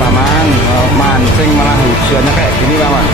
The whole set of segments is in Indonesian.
paman, mancing malah hujannya kayak gini paman.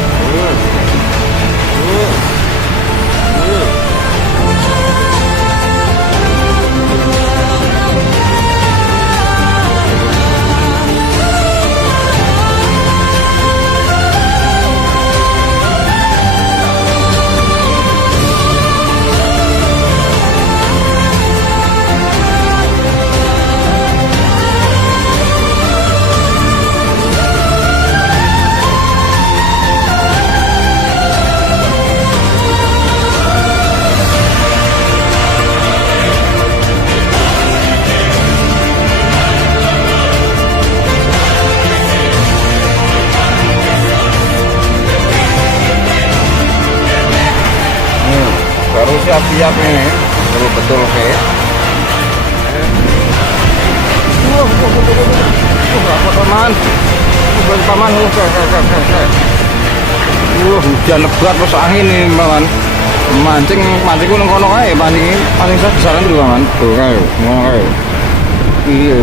Baru siap-siap ini, betul-betul oke. Apa paman? Paman, hujan lebat terus angin ini paman. Mancing gunung kono kae, pancing saya besaran dulu paman. Tuh kae, ngono kae. Iya.